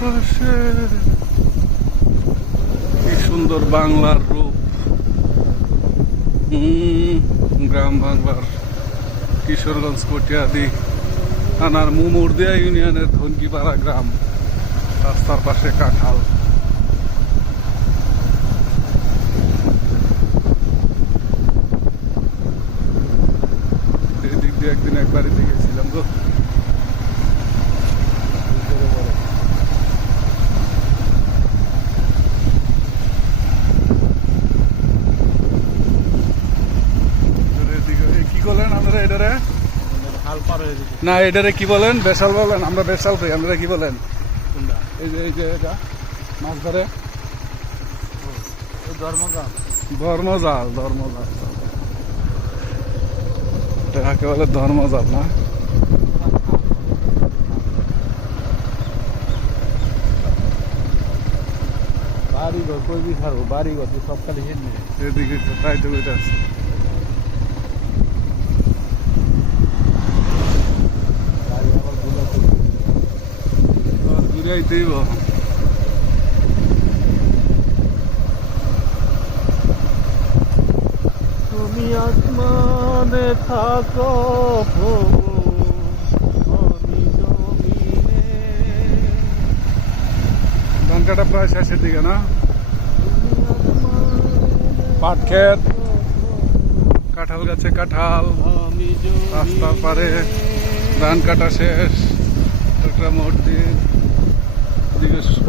পাশে কি সুন্দর বাংলার রূপ। গ্রাম বাংলার কিশোরগঞ্জ কটিয়াদি থানার মুমুরদিয়া ইউনিয়নের ধনকিপাড়া গ্রাম। রাস্তার পাশে কাঁঠাল। এদিক দিয়ে একদিন এক বাড়িতে গেছিলাম তো। কি বলেন আপনারা এটারে? না এটারে কি বলেন? বেশাল বলেন? আমরা বেশাল কই, আপনারা কি বলেন? এই যে এটা মাছ ধরে ধর্মজাল। এটাকে বলে ধর্মজাল না? বাড়িঘর কই বি ছাড়বো, বাড়িঘর সব খালি হেঁটে এদিকে তো তাই তো ওইটা আছে। ঘুরাইতেই তুমি আসমানে থাকো ধান কাটা প্রায় শেষের দিকে না? পাট ক্ষেত, কাঁঠাল গাছে কাঁঠাল, রাস্তার পারে ধান কাটা শেষ। একটা মসজিদ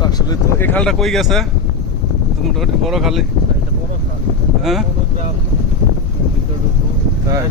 আসলে তো এই খালটা কই গেছে? তো মোটামুটি বড় খালি। হ্যাঁ তাই